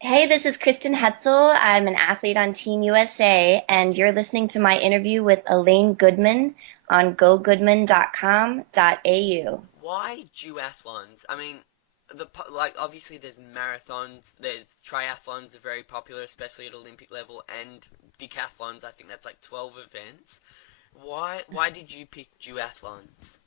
Hey, this is Kristen Hetzel. I'm an athlete on Team USA, and you're listening to my interview with Elaine Goodman on gogoodman.com.au. Why duathlons? I mean, obviously there's marathons, there's triathlons are very popular, especially at Olympic level, and decathlons. I think that's like 12 events. Why did you pick duathlons?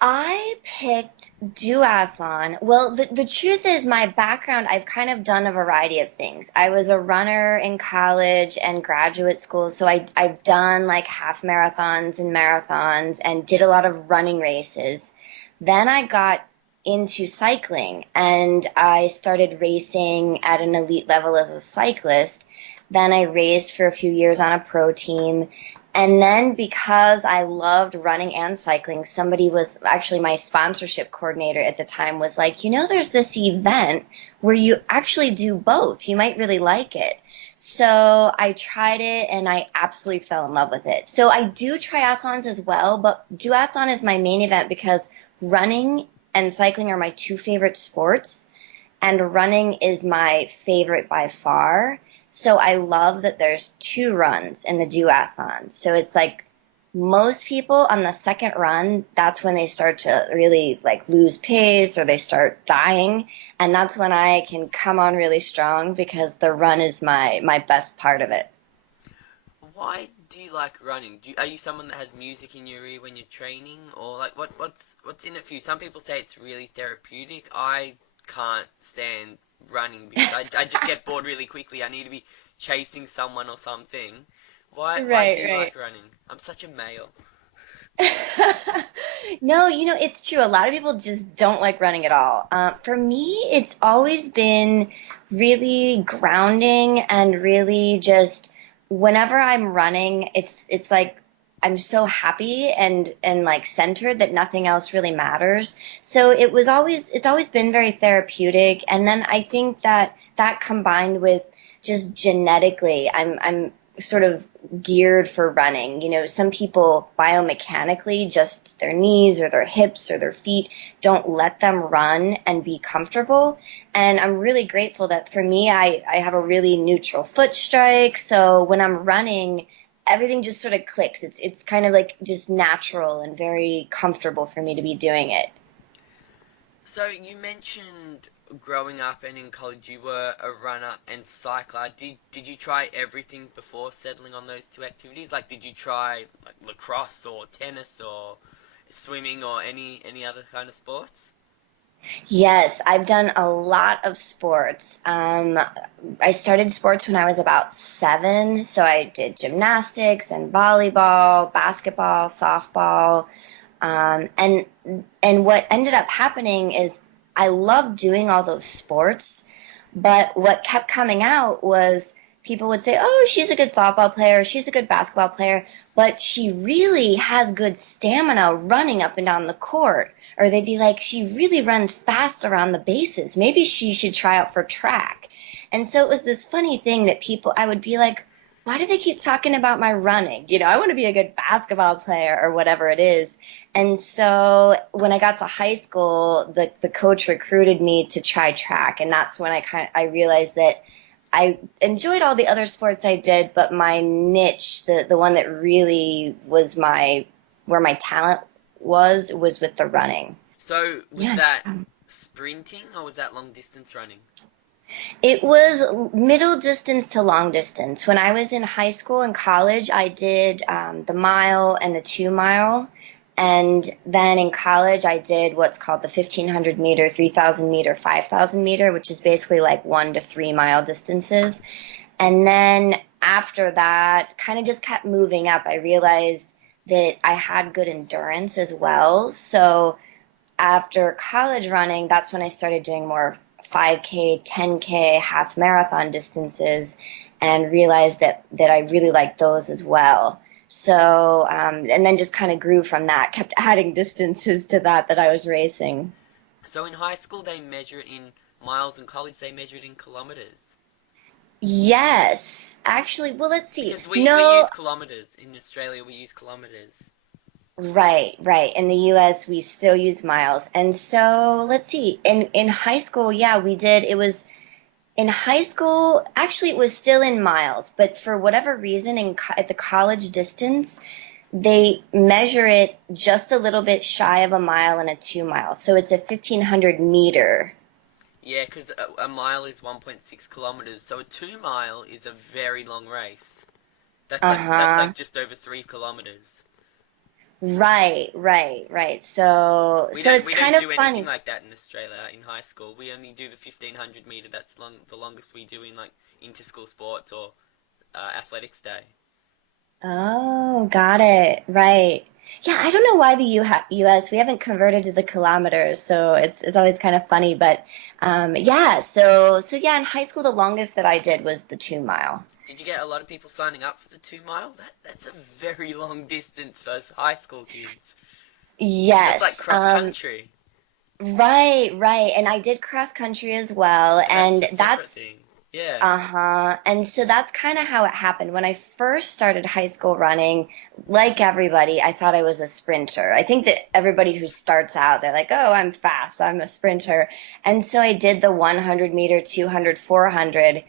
I picked duathlon. Well, the truth is, my background, I've kind of done a variety of things. I was a runner in college and graduate school, so I've done like half marathons and marathons and did a lot of running races. Then I got into cycling and I started racing at an elite level as a cyclist. Then I raced for a few years on a pro team. And then because I loved running and cycling, somebody was actually my sponsorship coordinator at the time was like, there's this event where you actually do both. You might really like it. So I tried it and I absolutely fell in love with it. So I do triathlons as well, but duathlon is my main event because running and cycling are my two favorite sports, and running is my favorite by far. So I love that there's two runs in the duathlon. So it's like most people on the second run, that's when they start to really like lose pace or they start dying. And that's when I can come on really strong because the run is my best part of it. Why do you like running? Are you someone that has music in your ear when you're training, or like what's in it for you? Some people say it's really therapeutic. I can't stand running because I just get bored really quickly. I need to be chasing someone or something. Why do Right, you right. like running? I'm such a male. No, it's true. A lot of people just don't like running at all. For me, it's always been really grounding and really just whenever I'm running, it's like I'm so happy and like centered that nothing else really matters. So it's always been very therapeutic. And then I think that combined with just genetically, I'm sort of geared for running. Some people biomechanically, just their knees or their hips or their feet don't let them run and be comfortable. And I'm really grateful that for me, I have a really neutral foot strike. So when I'm running, everything just sort of clicks. It's kind of like just natural and very comfortable for me to be doing it. So you mentioned growing up and in college you were a runner and cycler. Did you try everything before settling on those two activities? Like did you try like lacrosse or tennis or swimming or any other kind of sports? Yes, I've done a lot of sports. I started sports when I was about 7, so I did gymnastics and volleyball, basketball, softball, and what ended up happening is I loved doing all those sports, but what kept coming out was people would say, "Oh, she's a good softball player, she's a good basketball player, but she really has good stamina running up and down the court." Or they'd be like, "She really runs fast around the bases. Maybe she should try out for track." And so it was this funny thing that I would be like, why do they keep talking about my running? I want to be a good basketball player or whatever it is. And so when I got to high school, the coach recruited me to try track, and that's when I realized that I enjoyed all the other sports I did, but my niche, the one that really was my where my talent was with the running. So was Yeah. that sprinting or was that long distance running? It was middle distance to long distance. When I was in high school and college, I did the mile and the 2 mile. And then in college, I did what's called the 1,500 meter, 3,000 meter, 5,000 meter, which is basically like 1 to 3 mile distances. And then after that, kind of just kept moving up. I realized that I had good endurance as well. So after college running, that's when I started doing more 5K, 10K, half marathon distances, and realized that I really liked those as well. So, and then just kind of grew from that, kept adding distances to that I was racing. So in high school they measure it in miles, in college they measure it in kilometers. Yes, actually, well, let's see. Because we No, use kilometers. In Australia we use kilometers. right, right. In the US, we still use miles. And so, let's see. In high school, yeah, we did. in high school, actually, it was still in miles, but for whatever reason, at the college distance, they measure it just a little bit shy of a mile and a 2 mile. So it's a 1,500 meter. Yeah, because a mile is 1.6 kilometers, so a 2 mile is a very long race. That's like Uh-huh. just over 3 kilometers. Right. So it's We kind don't of do anything funny. like that in Australia in high school. We only do the 1,500 meter. That's the longest we do in like inter-school sports or athletics day. Oh, got it. Right. Yeah, I don't know why the US, we haven't converted to the kilometers, so it's always kind of funny, but yeah, so yeah, in high school the longest that I did was the 2 mile. Did you get a lot of people signing up for the 2 mile? That's a very long distance for us high school kids. That's like Yes. cross country. Right. And I did cross country as well, And that's and a separate that's thing. Yeah. uh-huh. And so that's kind of how it happened. When I first started high school running, like everybody, I thought I was a sprinter. I think that everybody who starts out, they're like, "Oh, I'm fast. I'm a sprinter." And so I did the 100 meter, 200, 400.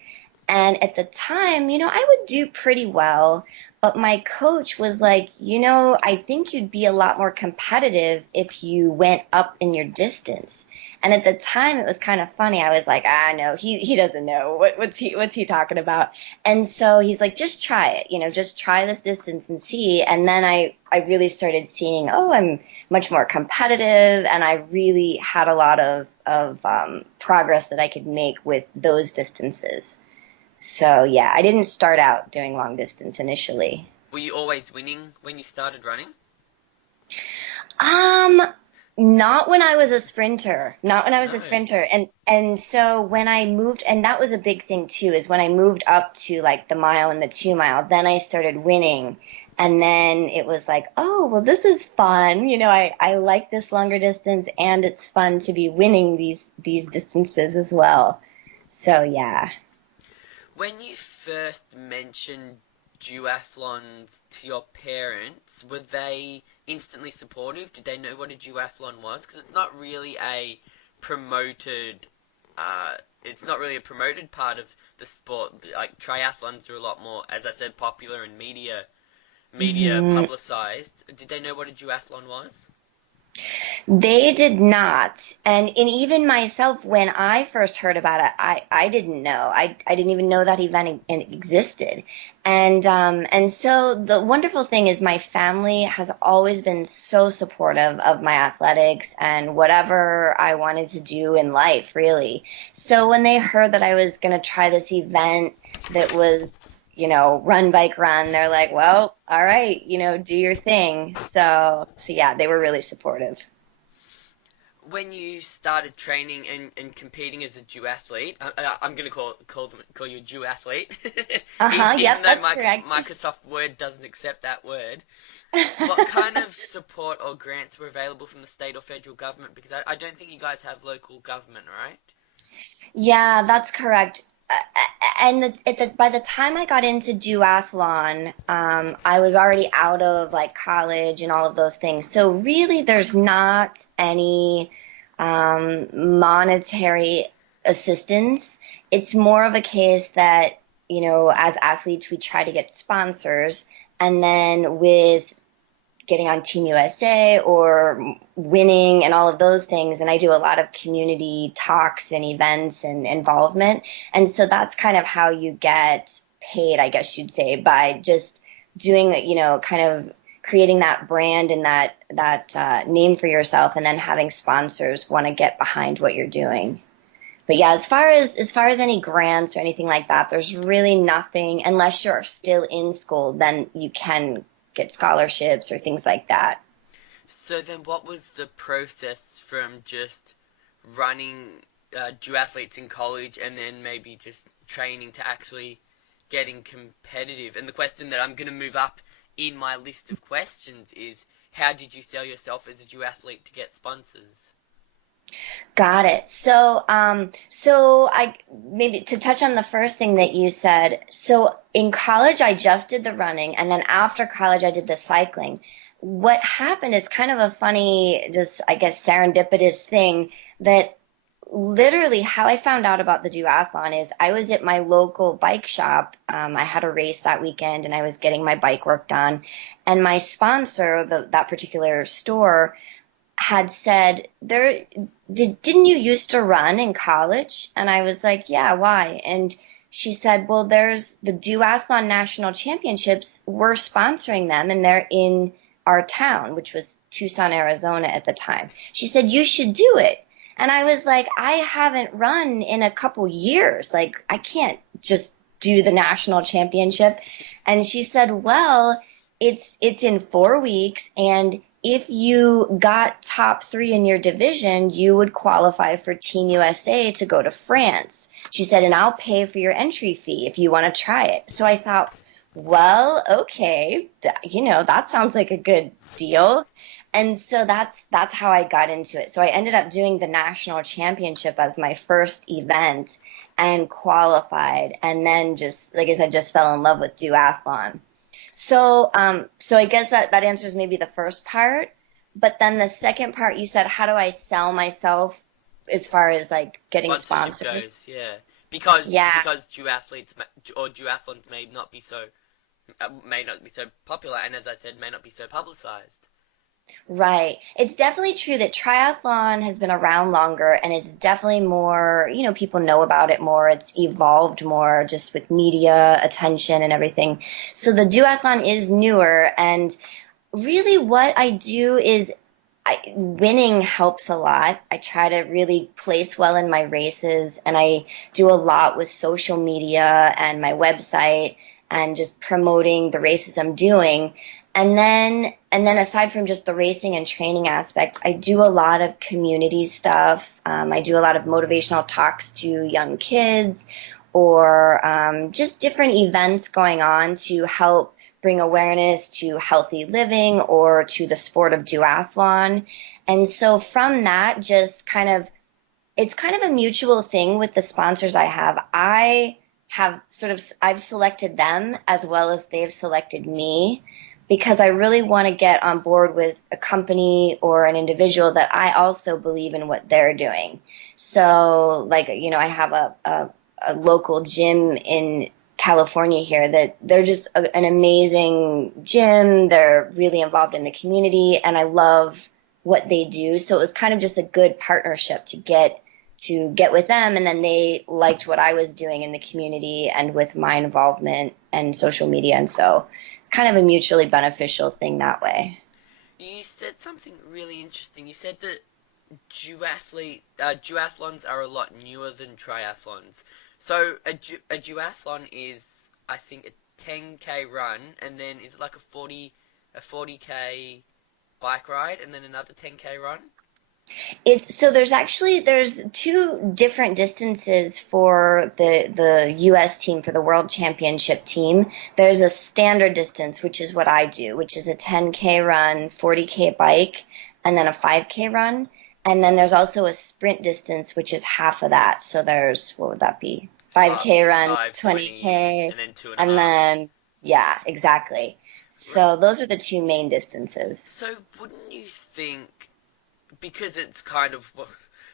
And at the time, I would do pretty well. But my coach was like, I think you'd be a lot more competitive if you went up in your distance. And at the time, it was kind of funny. I was like, no, he doesn't know what's he talking about. And so he's like, just try it, just try this distance and see. And then I really started seeing, oh, I'm much more competitive, and I really had a lot of progress that I could make with those distances. So yeah, I didn't start out doing long distance initially. Were you always winning when you started running? Um, Not when I was a sprinter. Not when I was No. a sprinter. And so when I moved, and that was a big thing too, is when I moved up to like the mile and the 2 mile, then I started winning. And then it was like, oh, well, this is fun. I like this longer distance, and it's fun to be winning these distances as well. So yeah. When you first mentioned duathlons to your parents, were they instantly supportive? Did they know what a duathlon was? Because promoted, uh, it's not really a promoted part of the sport. Like triathlons are a lot more, as I said, popular and media Mhm. publicized. Did they know what a duathlon was? They did not. And even myself, when I first heard about it, I didn't know. I didn't even know that event existed. And so the wonderful thing is my family has always been so supportive of my athletics and whatever I wanted to do in life, really. So when they heard that I was going to try this event that was, run, bike, run, they're like, well, all right, do your thing. So yeah, they were really supportive. When you started training and competing as a duathlete, I'm gonna call you a duathlete, Uh-huh, even yep, though that's correct. Microsoft Word doesn't accept that word. What kind of support or grants were available from the state or federal government? Because I don't think you guys have local government, right? Yeah, that's correct. And by the time I got into duathlon, I was already out of like college and all of those things. So really, there's not any monetary assistance. It's more of a case that, as athletes, we try to get sponsors, and then with getting on Team USA or winning and all of those things. And I do a lot of community talks and events and involvement. And so that's kind of how you get paid, I guess you'd say, by just doing, kind of creating that brand and that name for yourself, and then having sponsors want to get behind what you're doing. But yeah, as far as any grants or anything like that, there's really nothing unless you're still in school, then you can get scholarships or things like that. So then, what was the process from just running duathletes in college and then maybe just training to actually getting competitive? And the question that I'm going to move up in my list of questions is, how did you sell yourself as a duathlete to get sponsors? Got it. So I maybe to touch on the first thing that you said. So in college, I just did the running, and then after college, I did the cycling. What happened is kind of a funny, just I guess serendipitous thing that literally how I found out about the duathlon is I was at my local bike shop. I had a race that weekend and I was getting my bike work done. And my sponsor, that particular store, had said, didn't you used to run in college? And I was like, yeah, why? And she said, well, there's the Duathlon National Championships. We're sponsoring them and they're in our town, which was Tucson, Arizona at the time. She said, you should do it. And I was like, I haven't run in a couple years. Like, I can't just do the national championship. And she said, well, it's in 4 weeks, and if you got top three in your division, you would qualify for Team USA to go to France. She said, and I'll pay for your entry fee if you want to try it. So I thought, well, okay, that sounds like a good deal. And so that's how I got into it. So I ended up doing the national championship as my first event and qualified, and then just like I said, just fell in love with duathlon. So I guess that answers maybe the first part, but then the second part you said, how do I sell myself as far as like getting Sponsorship sponsors? goes, yeah. Because Yeah, duathletes or duathlons may not be so popular, and as I said, may not be so publicized. right. It's definitely true that triathlon has been around longer and it's definitely more, people know about it more. It's evolved more just with media attention and everything. So the duathlon is newer, and really what I do is winning helps a lot. I try to really place well in my races, and I do a lot with social media and my website and just promoting the races I'm doing. And then aside from just the racing and training aspect, I do a lot of community stuff. I do a lot of motivational talks to young kids, or just different events going on to help bring awareness to healthy living or to the sport of duathlon. And so from that, it's kind of a mutual thing with the sponsors I have. I've selected them as well as they've selected me, because I really want to get on board with a company or an individual that I also believe in what they're doing. So, like, I have a local gym in California here that they're just an amazing gym. They're really involved in the community, and I love what they do. So it was kind of just a good partnership to get with them, and then they liked what I was doing in the community and with my involvement and social media, and so it's kind of a mutually beneficial thing that way. You said something really interesting. You said that duathlons are a lot newer than triathlons. So a duathlon is, I think, a 10K run, and then is it like a 40K bike ride, and then another 10K run? It's so there's two different distances for the US team, for the World Championship team. There's a standard distance, which is what I do, which is a 10K run, 40K bike, and then a 5K run. And then there's also a sprint distance, which is half of that. So there's, what would that be? 5K run, 5:20, 20K, and then two and a and half. then yeah, exactly. So those are the two main distances. So wouldn't you think, because it's kind of,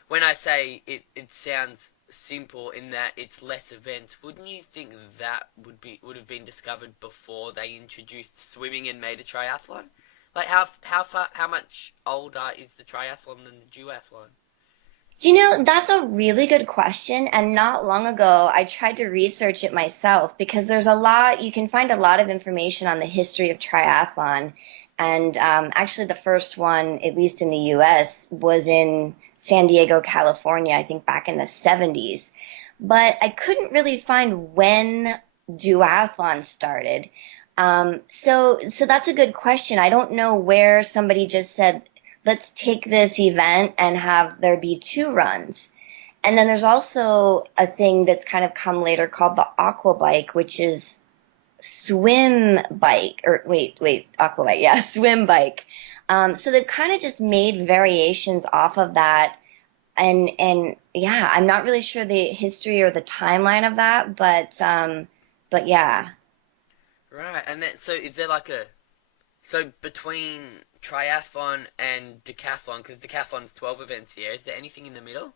when I say it sounds simple in that it's less events, wouldn't you think that would have been discovered before they introduced swimming and made a triathlon? Like how much older is the triathlon than the duathlon? That's a really good question. And not long ago, I tried to research it myself because you can find a lot of information on the history of triathlon. And actually, the first one, at least in the US, was in San Diego, California, I think back in the 70s. But I couldn't really find when duathlon started. So that's a good question. I don't know where somebody just said, let's take this event and have there be two runs. And then there's also a thing that's kind of come later called the aqua bike, which is swim bike, or wait, aqua bike, yeah, swim bike. So they've kind of just made variations off of that. And yeah, I'm not really sure the history or the timeline of that, but yeah. Right, and then so is there like a so between triathlon and decathlon, because decathlon's 12 events here, is there anything in the middle?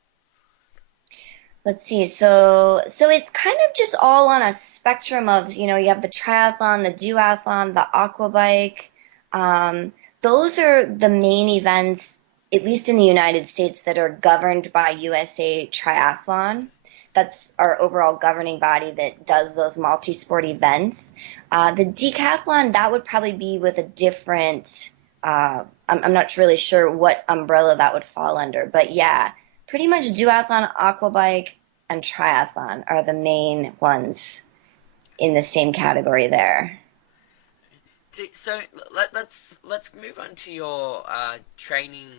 Let's see. So it's kind of just all on a spectrum of, you have the triathlon, the duathlon, the aqua bike. Um, those are the main events, at least in the United States, that are governed by USA Triathlon. That's our overall governing body that does those multi-sport events. The decathlon, that would probably be with a different, I'm not really sure what umbrella that would fall under, but yeah, pretty much duathlon, aquabike, and triathlon are the main ones in the same category there. So let's move on to your training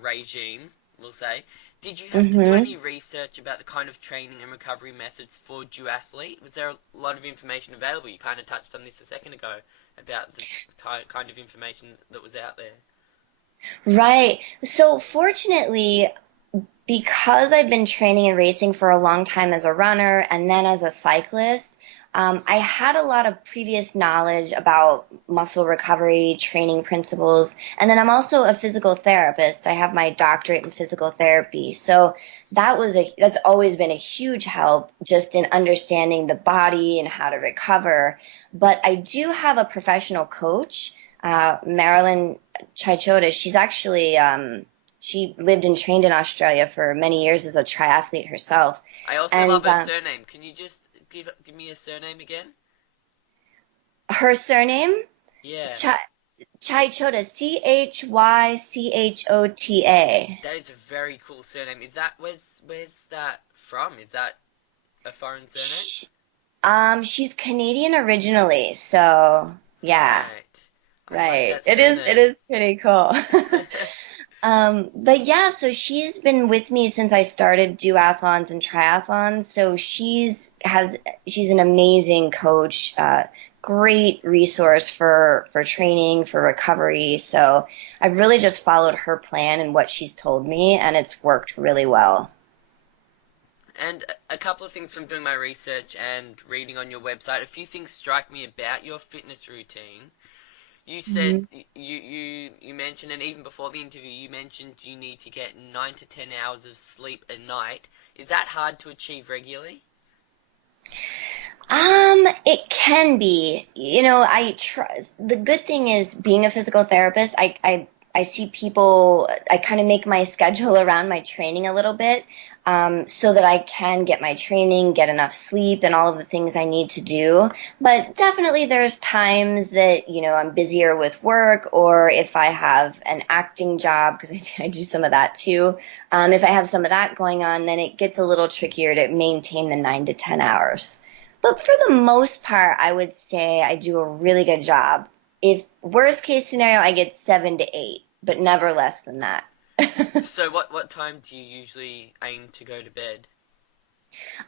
regime. We'll say, did you have to do hmm any research about the kind of training and recovery methods for duathlete? Was there a lot of information available? You kind of touched on this a second ago about the kind of information that was out there. Right. So fortunately, because I've been training and racing for a long time as a runner and then as a cyclist, I had a lot of previous knowledge about muscle recovery, training principles, and then I'm also a physical therapist. I have my doctorate in physical therapy. So that's always been a huge help just in understanding the body and how to recover. But I do have a professional coach, Marilyn Chichota. She lived and trained in Australia for many years as a triathlete herself. I also And love her surname. Can you just give me a surname again? her surname, Yeah, Ch Chichota, Chychota. that is a very cool surname. Is that where's that from? Is that a foreign surname? Sh she's Canadian originally, so yeah, Right. I like right. that It surname. is pretty cool. But yeah, so she's been with me since I started duathlons and triathlons. So she's an amazing coach, great resource for training, for recovery. So I've really just followed her plan and what she's told me, and it's worked really well. And a couple of things from doing my research and reading on your website, a few things strike me about your fitness routine. You said Mhm. you mentioned, and even before the interview, you mentioned you need to get 9 to 10 hours of sleep a night. Is that hard to achieve regularly? It can be. I try. The good thing is being a physical therapist, I see people, I kind of make my schedule around my training a little bit, so that I can get my training, get enough sleep, and all of the things I need to do. But definitely there's times that, I'm busier with work, or if I have an acting job, because I do some of that too. If I have some of that going on, then it gets a little trickier to maintain the 9 to 10 hours. But for the most part, I would say I do a really good job. If worst case scenario, I get 7 to 8, but never less than that. So what time do you usually aim to go to bed?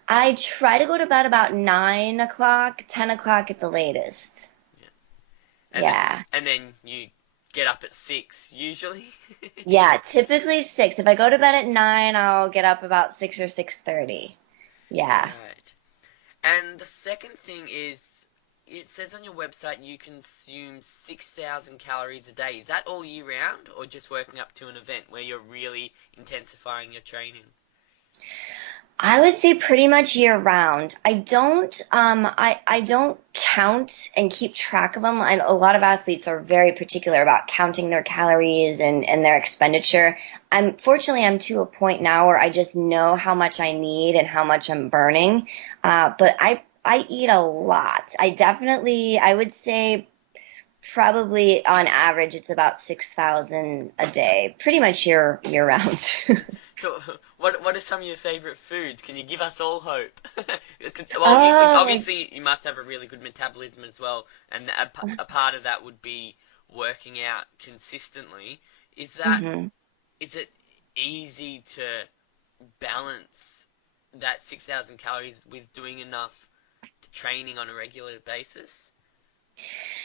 I try to go to bed about 9 o'clock, 10 o'clock at the latest. Yeah. And th- Yeah. and then you get up at 6 usually. Yeah, typically 6. If I go to bed at 9, I'll get up about 6 or 6:30. Yeah. Right. And the second thing is, it says on your website you consume 6,000 calories a day. Is that all year round, or just working up to an event where you're really intensifying your training? I would say pretty much year round. I don't count and keep track of them. A lot of athletes are very particular about counting their calories and their expenditure. I'm to a point now where I just know how much I need and how much I'm burning. But I eat a lot. I would say probably on average it's about 6,000 a day, pretty much year round. So, what are some of your favorite foods? Can you give us all hope? Well, Oh. obviously you must have a really good metabolism as well, and a part of that would be working out consistently. Is that Mhm. is it easy to balance that 6,000 calories with doing enough training on a regular basis?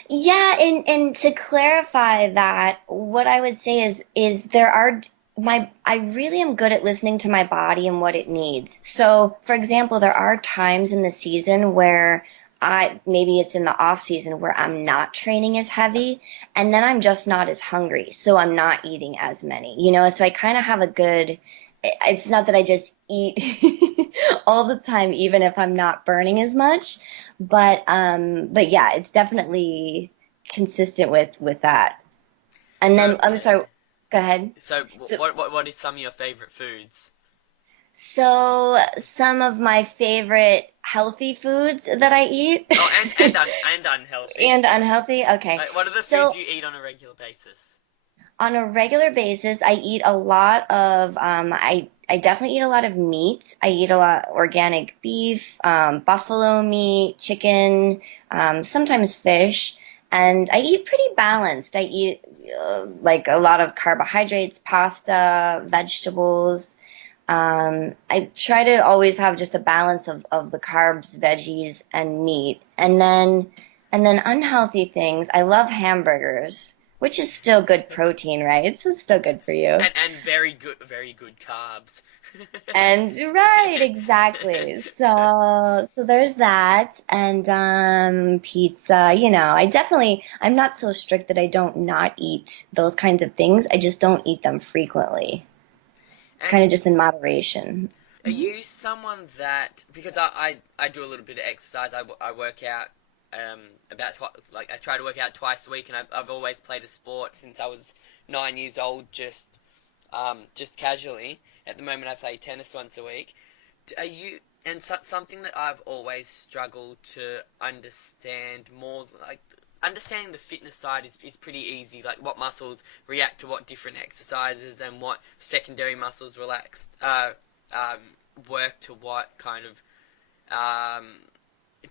Yeah, and to clarify that, what I would say is there are my I really am good at listening to my body and what it needs. So, for example, there are times in the season where maybe it's in the off season where I'm not training as heavy, and then I'm just not as hungry, so I'm not eating as many. So I kind of have a good it's not that I just eat all the time, even if I'm not burning as much. But yeah, it's definitely consistent with that. And So then I'm yeah. sorry, go ahead. So So what is some of your favorite foods? so some of my favorite healthy foods that I eat Oh, and unhealthy. and unhealthy. Okay. Like, what are the foods So you eat on a regular basis? on a regular basis, I eat a lot of I definitely eat a lot of meat. I eat a lot organic beef, buffalo meat, chicken, sometimes fish, and I eat pretty balanced. I eat like a lot of carbohydrates, pasta, vegetables. I try to always have just a balance of the carbs, veggies, and meat. And then unhealthy things. I love hamburgers, which is still good protein, right? It's still good for you. And very good carbs. And right, exactly. So there's that. And pizza, I'm not so strict that I don't not eat those kinds of things. I just don't eat them frequently. It's kind And of just in moderation. are you someone that because I do a little bit of exercise. I work out about like I try to work out twice a week, and I've always played a sport since I was 9 years old, just casually. At the moment, I play tennis once a week. Are you and something that I've always struggled to understand more like understanding the fitness side is pretty easy, like what muscles react to what different exercises and what secondary muscles um, work um,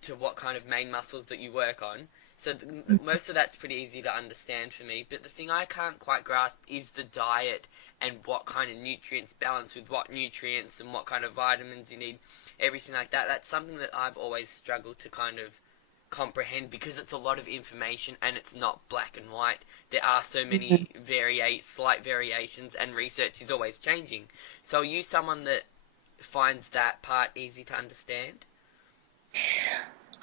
to what kind of main muscles that you work on. So most of that's pretty easy to understand for me. But the thing I can't quite grasp is the diet and what kind of nutrients balance with what nutrients and what kind of vitamins you need, everything like that. That's something that I've always struggled to kind of comprehend because it's a lot of information and it's not black and white. There are so many slight variations, and research is always changing. So are you someone that finds that part easy to understand?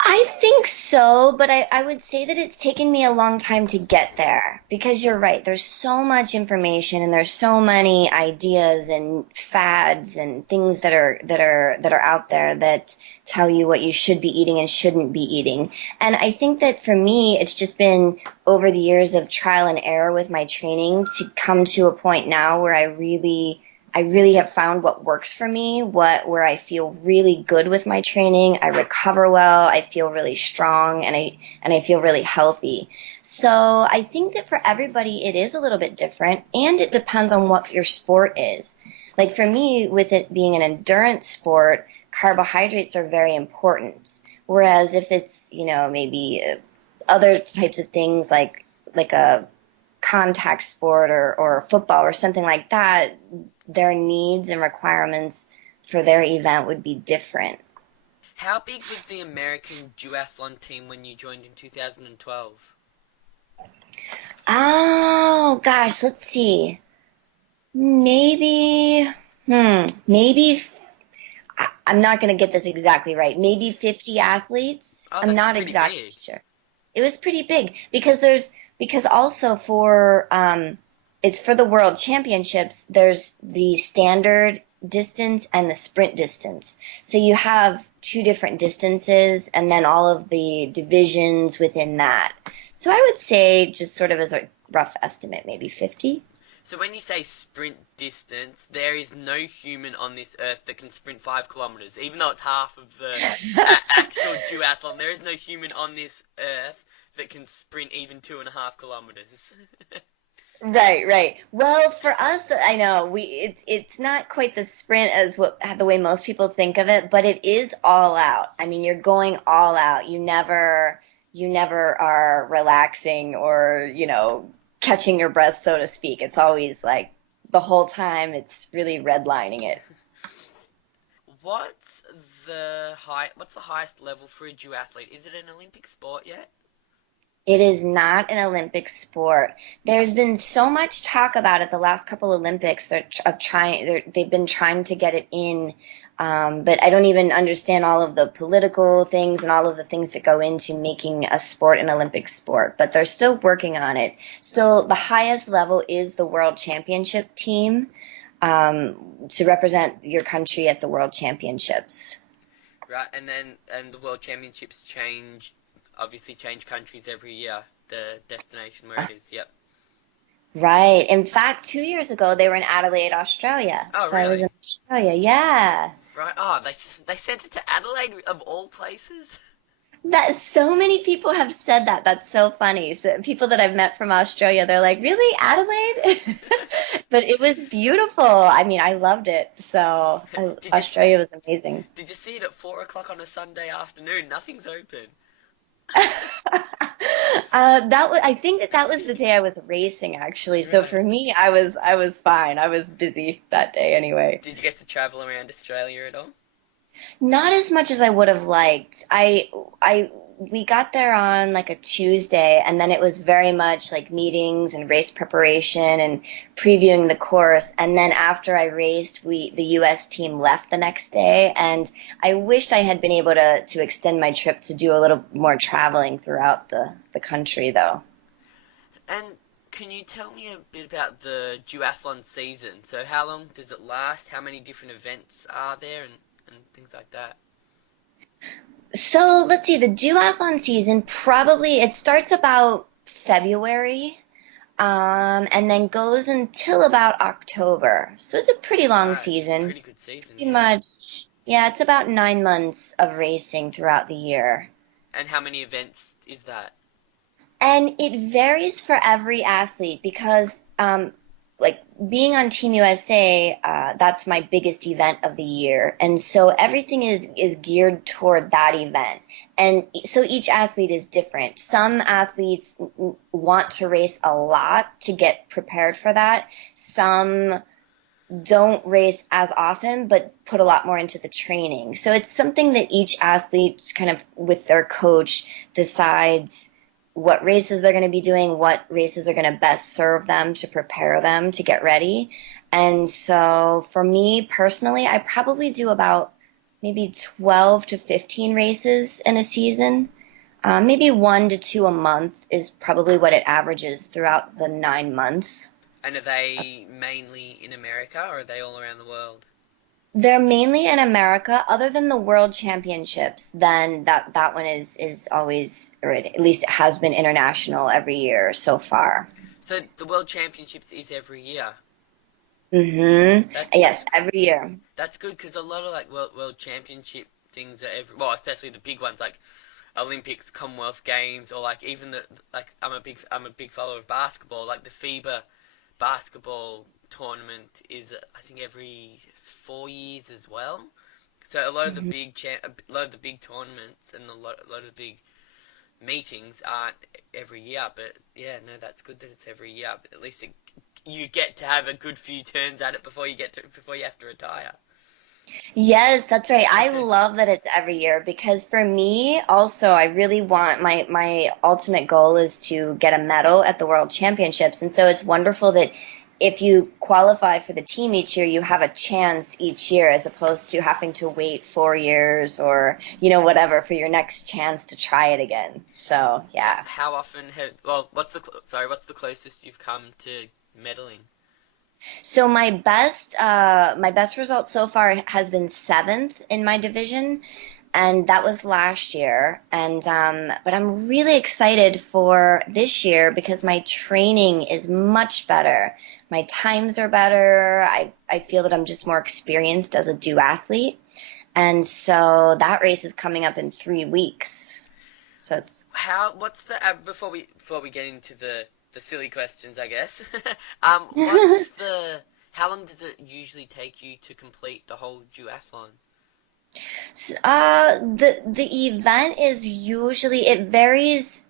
I think so, but I would say that it's taken me a long time to get there because you're right. There's so much information and there's so many ideas and fads and things that are out there that tell you what you should be eating and shouldn't be eating. And I think that for me, it's just been over the years of trial and error with my training to come to a point now where I really have found what works for me, where I feel really good with my training. I recover well, I feel really strong, and I feel really healthy. So I think that for everybody it is a little bit different, and it depends on what your sport is. Like for me, with it being an endurance sport, carbohydrates are very important. Whereas if it's, maybe other types of things like a contact sport or football or something like that, their needs and requirements for their event would be different. How big was the American duathlon team when you joined in 2012? Oh gosh, let's see. Maybe, maybe I'm not going to get this exactly right. Maybe 50 athletes. Oh, I'm that's not pretty exactly big. sure. It was pretty big because also it's for the World Championships, there's the standard distance and the sprint distance. So you have two different distances and then all of the divisions within that. So I would say, just sort of as a rough estimate, maybe 50. So when you say sprint distance, there is no human on this earth that can sprint 5 kilometers, even though it's half of the actual duathlon. There is no human on this earth that can sprint even 2.5 kilometers. Right, right. Well, for us, I know it's not quite the sprint as the way most people think of it, but it is all out. I mean, you're going all out. You never are relaxing or, catching your breath, so to speak. It's always like the whole time it's really redlining it. What's What's the highest level for a duathlete? Is it an Olympic sport yet? It is not an Olympic sport. There's been so much talk about it the last couple Olympics. They've been trying to get it in, but I don't even understand all of the political things and all of the things that go into making a sport an Olympic sport. But they're still working on it. So the highest level is the World Championship team. to represent your country at the World Championships. Right, and the World Championships obviously change countries every year. The destination where it is. Yep. Right. In fact, 2 years ago, they were in Adelaide, Australia. Oh, So I was really? in Australia. Yeah. Right. Oh, they sent it to Adelaide of all places. That so many people have said that. That's so funny. So people that I've met from Australia, they're like, "Really, Adelaide?" But it was beautiful. I mean, I loved it. So Did you Australia was amazing. did you see it at 4 o'clock on a Sunday afternoon? Nothing's open. I think that was the day I was racing actually. So Right. for me, I was fine. I was busy that day anyway. Did you get to travel around Australia at all? Not as much as I would have liked. We got there on like a Tuesday, and then it was very much like meetings and race preparation and previewing the course. And then after I raced, the U.S. team left the next day, and I wished I had been able to extend my trip to do a little more traveling throughout the country, though. And can you tell me a bit about the duathlon season? So how long does it last? How many different events are there and things like that? So let's see, the duathlon season probably it starts about February, and then goes until about October. So it's a pretty long Right, it's a season. pretty good season, Pretty yeah. much, yeah, it's about 9 months of racing throughout the year. And how many events is that? And it varies for every athlete because, like being on Team USA, that's my biggest event of the year, and so everything is geared toward that event. And so each athlete is different. Some athletes want to race a lot to get prepared for that. Some don't race as often, but put a lot more into the training. So it's something that each athlete kind of with their coach decides what races they're going to be doing, what races are going to best serve them to prepare them to get ready. And so for me personally, I probably do about maybe 12 to 15 races in a season. Maybe 1 to 2 a month is probably what it averages throughout the 9 months. And are they mainly in America or are they all around the world? They're mainly in America, other than the World Championships. Then that one is always, or at least it has been international every year so far. So the World Championships is every year. That's Yes, every year. that's good because a lot of like world championship things are well, especially the big ones like Olympics, Commonwealth Games, or like even the like I'm a big follower of basketball. Like the FIBA basketball tournament is I think every 4 years as well. So a lot of the big tournaments and a lot of the big meetings aren't every year. But yeah, no, that's good that it's every year. But at least you get to have a good few turns at it before you have to retire. Yes, that's right. I love that it's every year because for me also I really want my ultimate goal is to get a medal at the World Championships. And so it's wonderful that if you qualify for the team each year, you have a chance each year as opposed to having to wait 4 years or, whatever for your next chance to try it again. So, yeah. How often have what's the closest you've come to medaling? So my best result so far has been seventh in my division, and that was last year. And but I'm really excited for this year because my training is much better. My times are better. I feel that I'm just more experienced as a duathlete, and so that race is coming up in 3 weeks. So it's How what's the before we get into the silly questions, I guess. What's the how long does it usually take you to complete the whole duathlon? the event is usually it varies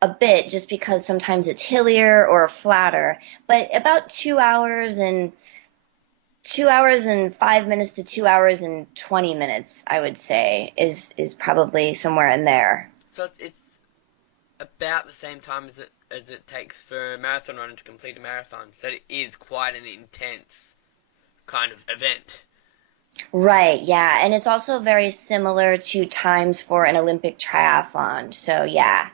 a bit just because sometimes it's hillier or flatter, but about 2 hours and 5 minutes to 2 hours and 20 minutes, I would say, is probably somewhere in there. So it's about the same time as it takes for a marathon runner to complete a marathon. So it is quite an intense kind of event. Right, yeah, and it's also very similar to times for an Olympic triathlon. So yeah,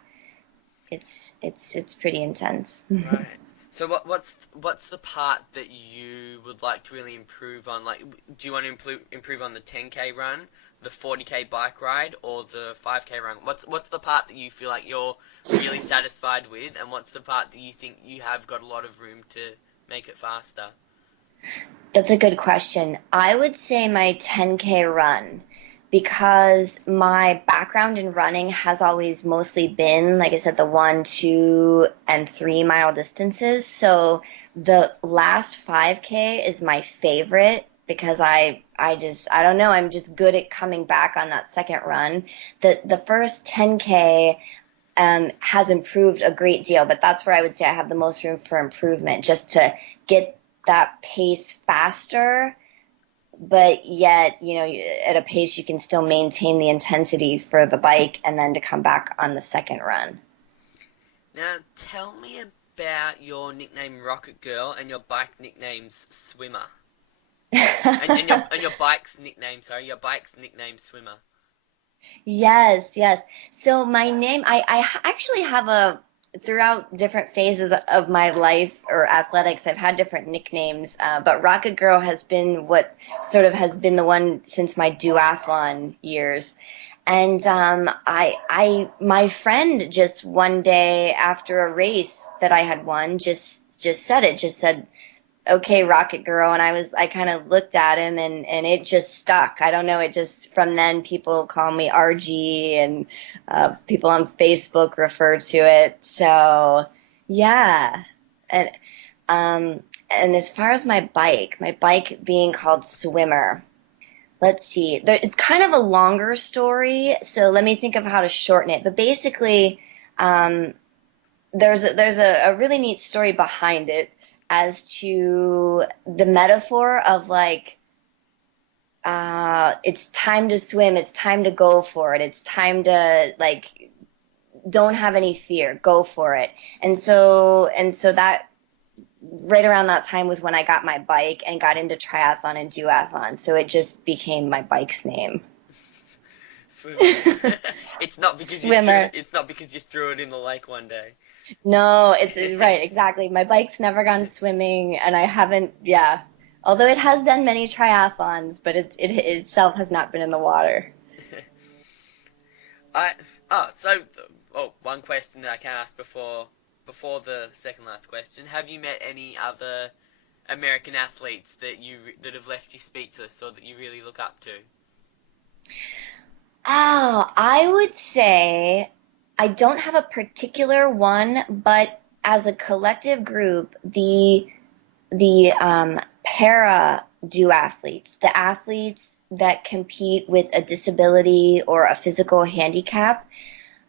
it's pretty intense. Right. So what's the part that you would like to really improve on? Like, do you want to improve on the 10K run, the 40K bike ride, or the 5K run? What's the part that you feel like you're really satisfied with, and what's the part that you think you have got a lot of room to make it faster? That's a good question. I would say my 10K run because my background in running has always mostly been, like I said, the 1, 2, and 3 mile distances. So the last 5K is my favorite because I don't know, I'm just good at coming back on that second run. The first 10K has improved a great deal, but that's where I would say I have the most room for improvement, just to get that pace faster, but yet, at a pace you can still maintain the intensity for the bike and then to come back on the second run. Now, tell me about your nickname Rocket Girl and your bike nicknames Swimmer. And your bike's nickname, sorry, your bike's nickname Swimmer. Yes, yes. So my name, actually have throughout different phases of my life or athletics, I've had different nicknames, but Rocket Girl has been what sort of has been the one since my duathlon years. And my friend just one day after a race that I had won just said, okay, Rocket Girl. And I kind of looked at him and it just stuck. I don't know. It just, from then people call me RG and people on Facebook refer to it. So yeah. And, and as far as my bike being called Swimmer, let's see. It's kind of a longer story. So let me think of how to shorten it. But basically, um, there's a really neat story behind it as to the metaphor of like it's time to swim, it's time to go for it, it's time to like don't have any fear, go for it. And so that right around that time was when I got my bike and got into triathlon and duathlon. So it just became my bike's name. Swimmer. It's not because you threw Swimmer. it's not because you threw it in the lake one day. No, it's right, exactly. My bike's never gone swimming, and I haven't, yeah. Although it has done many triathlons, but it itself has not been in the water. I oh so one question that I can ask before the second last question. Have you met any other American athletes that have left you speechless or that you really look up to? Oh, I would say I don't have a particular one, but as a collective group, the para duathletes, the athletes that compete with a disability or a physical handicap,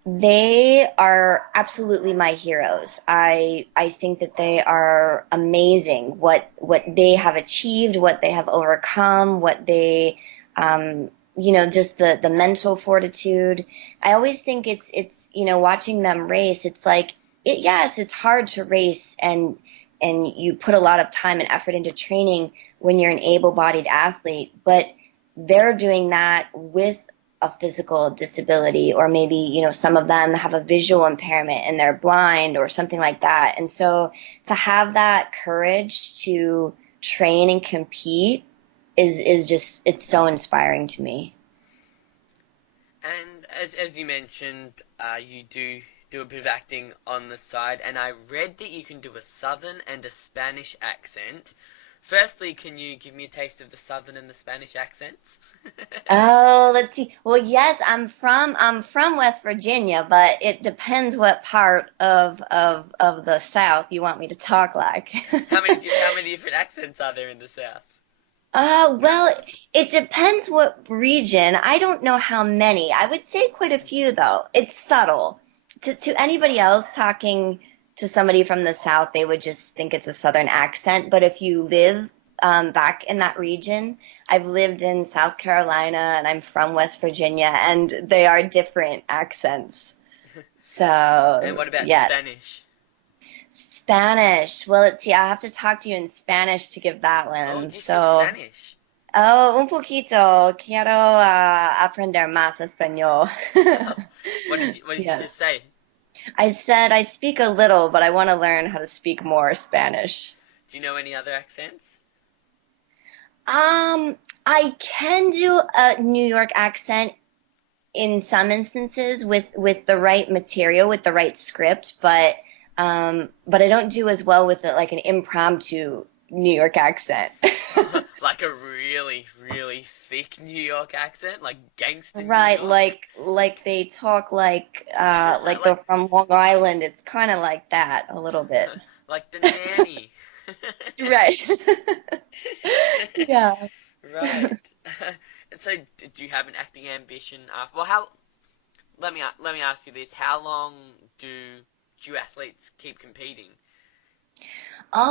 they are absolutely my heroes. I think that they are amazing. What they have achieved, what they have overcome, what they just the mental fortitude. I always think it's watching them race, it's like yes, it's hard to race and you put a lot of time and effort into training when you're an able-bodied athlete, but they're doing that with a physical disability, or maybe some of them have a visual impairment and they're blind or something like that. And so to have that courage to train and compete is just, it's so inspiring to me. And as you mentioned, you do a bit of acting on the side, and I read that you can do a Southern and a Spanish accent. Firstly, can you give me a taste of the Southern and the Spanish accents? Oh, let's see. Well, yes, I'm from West Virginia, but it depends what part of the South you want me to talk like. How many different accents are there in the South? Well, it depends what region. I don't know how many. I would say quite a few, though. It's subtle. To anybody else talking to somebody from the South, they would just think it's a Southern accent. But if you live back in that region, I've lived in South Carolina and I'm from West Virginia, and they are different accents. And So, what about yes. Spanish? Spanish. Well, let's see. I have to talk to you in Spanish to give that Oh, one. do you speak So. Spanish? Oh, un poquito. Quiero aprender más español. Oh, what did you Yes. just say? I said I speak a little, but I want to learn how to speak more Spanish. Do you know any other accents? Um, I can do a New York accent in some instances with the right material, with the right script, but I don't do as well with it like an impromptu New York accent. Like a really, really thick New York accent, like gangster New Right, York? like they talk like Like they're from Long Island. It's kind of like that a little bit. like the nanny. Right. Yeah. Right. So, do you have an acting ambition after? Well, how? Let me ask you this: how long do duathletes keep competing?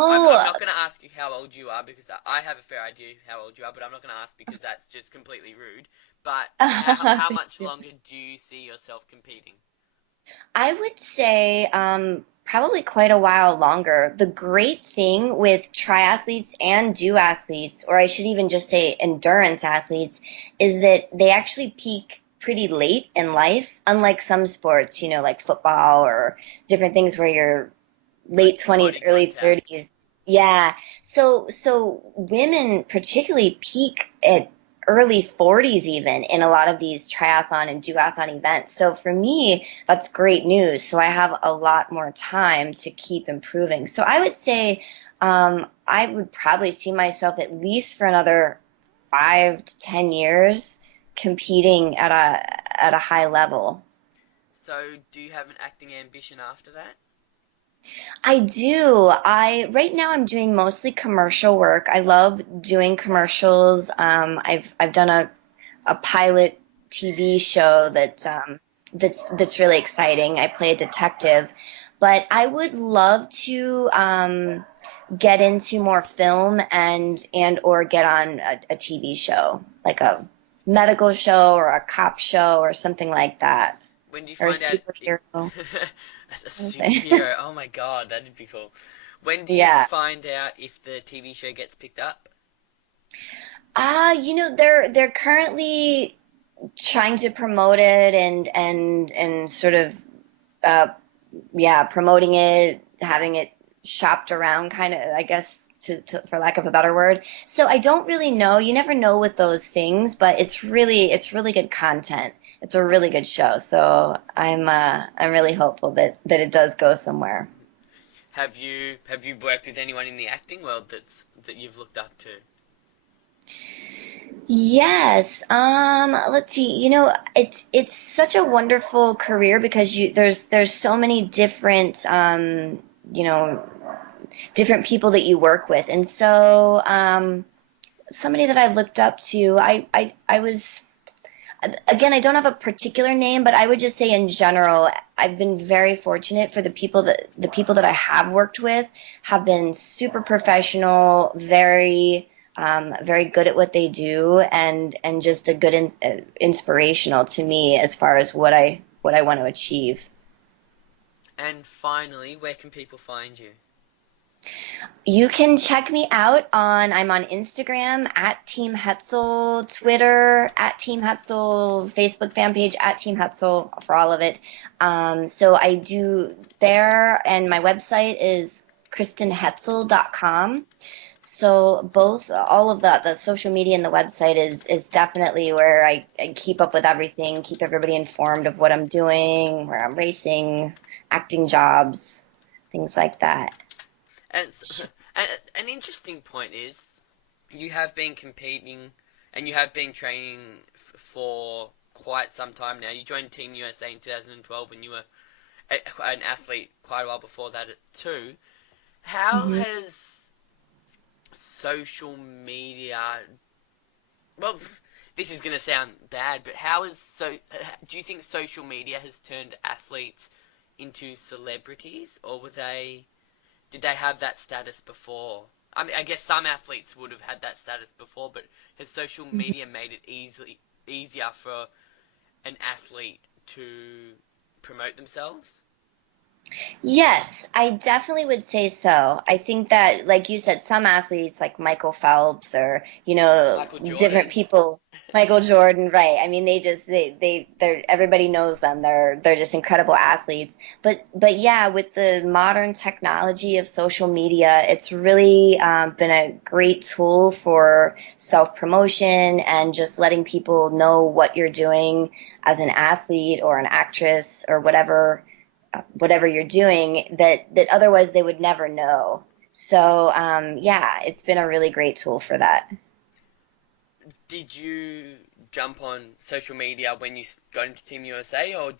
I'm Oh, not going to ask you how old you are because I have a fair idea how old you are, but I'm not going to ask because that's just completely rude. But how much longer do you see yourself competing? I would say probably quite a while longer. The great thing with triathletes and duathletes, or I should even just say endurance athletes, is that they actually peak pretty late in life, unlike some sports, like football or different things where you're late Like 20s, body early contact. 30s. Yeah. So women particularly peak at early 40s even in a lot of these triathlon and duathlon events. So for me, that's great news. So I have a lot more time to keep improving. So I would say I would probably see myself at least for another 5 to 10 years competing at a high level. So, do you have an acting ambition after that? I do. I right now I'm doing mostly commercial work. I love doing commercials. I've done a pilot TV show that's really exciting. I play a detective, but I would love to get into more film and or get on a TV show, like a medical show or a cop show or something like that, When do you or a find out superhero. as a Something. superhero? Oh my god, that'd be cool. When do you Yeah. find out if the TV show gets picked up? They're currently trying to promote it and sort of uh yeah, promoting it, having it shopped around kind of, I guess for lack of a better word. So I don't really know. You never know with those things, but it's really good content. It's a really good show. So I'm really hopeful that it does go somewhere. Have you worked with anyone in the acting world that you've looked up to? Yes. Let's see. It's such a wonderful career because there's so many different you know, different people that you work with. And so somebody that I looked up to, I was again, I don't have a particular name, but I would just say in general, I've been very fortunate for the people that I have worked with have been super professional, very good at what they do, and just a good inspirational to me as far as what I want to achieve. And finally, where can people find you? You can check me out I'm on Instagram at Team Hetzel, Twitter at Team Hetzel, Facebook fan page at Team Hetzel for all of it. So I do there, and my website is kristenhetzel.com. So all of the social media and the website is definitely where I keep up with everything, keep everybody informed of what I'm doing, where I'm racing, acting jobs, things like that. And, and an interesting point is you have been competing and you have been training for quite some time now. You joined Team USA in 2012 and you were an athlete quite a while before that too. How Mhm. has social media, well, this is going to sound bad, but do you think social media has turned athletes into celebrities, or did they have that status before? I mean, I guess some athletes would have had that status before, but has social media made it easier for an athlete to promote themselves? Yes, I definitely would say so. I think that, like you said, some athletes like Michael Phelps or, Michael different Jordan. people, Michael Jordan, right. I mean, they're, everybody knows them. They're just incredible athletes. But yeah, with the modern technology of social media, it's really been a great tool for self-promotion and just letting people know what you're doing as an athlete or an actress or whatever you're doing that otherwise they would never know. So yeah, it's been a really great tool for that. Did you jump on social media when you got into Team USA, or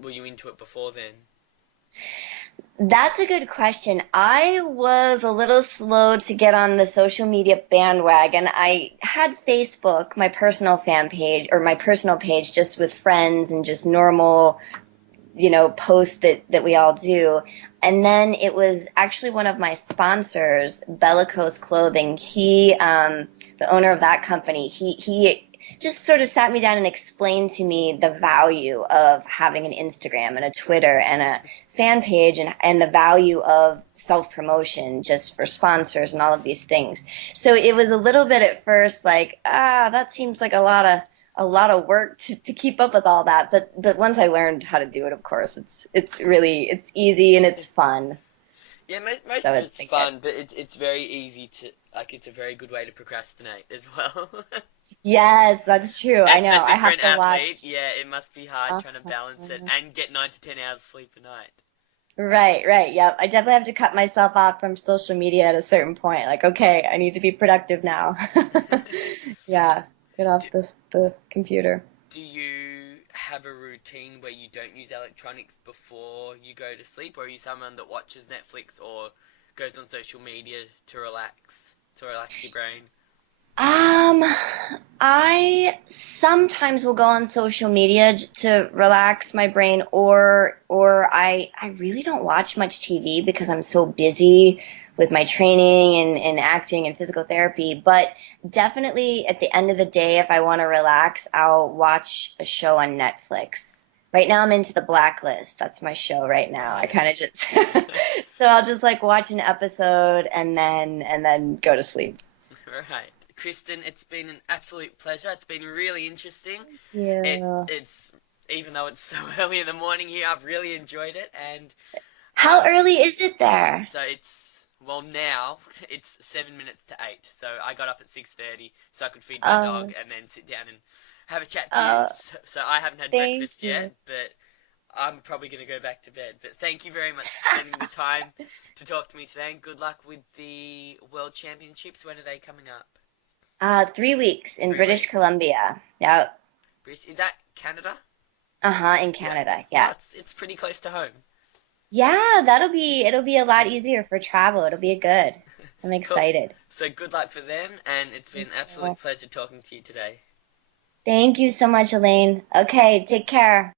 were you into it before then? That's a good question. I was a little slow to get on the social media bandwagon. I had Facebook, my personal fan page or my personal page just with friends and just normal post that we all do. And then it was actually one of my sponsors, Bellicose Clothing. The owner of that company, he just sort of sat me down and explained to me the value of having an Instagram and a Twitter and a fan page and the value of self promotion just for sponsors and all of these things. So it was a little bit at first like, that seems like a lot of work to keep up with all that. But once I learned how to do it, of course, it's easy and it's fun. Yeah, So most of it's it's been good. fun, but it's very easy to it's a very good way to procrastinate as well. Yes, that's true. I know. Especially I for have an to athlete, watch. yeah, it must be hard uh trying to balance it and get 9 to 10 hours sleep a night. Right, right. Yep. I definitely have to cut myself off from social media at a certain point. Like, okay, I need to be productive now. Yeah, get Do, off the computer. do you have a routine where you don't use electronics before you go to sleep, or are you someone that watches Netflix or goes on social media to relax your brain? Um, I sometimes will go on social media to relax my brain, or I really don't watch much TV because I'm so busy with my training and acting and physical therapy. But definitely at the end of the day, if I want to relax, I'll watch a show on Netflix. Right now I'm into The Blacklist. That's my show right now. I kind of just so I'll just like watch an episode and then go to sleep. Right. Kristen, it's been an absolute pleasure. It's been really interesting. Yeah. It's even though it's so early in the morning here, I've really enjoyed it, and How um, early is it there? so it's well now it's 7 minutes to 8. So I got up at 6:30 so I could feed my dog Oh, and then sit down and have a chat to you. oh, So I haven't had thank breakfast yet, you. but I'm probably gonna go back to bed. But thank you very much for spending the time to talk to me today, and good luck with the World Championships. When are they coming up? 3 weeks in 3 weeks. British Columbia. Yep. British, is that Canada? Uh-huh, in Yeah. Canada. Oh, Yes. it's pretty close to home. Yeah, it'll be a lot easier for travel. It'll be good. I'm Cool. excited. So good luck for them, and it's been Thank an absolute you. pleasure talking to you today. Thank you so much, Elaine. Okay, take care.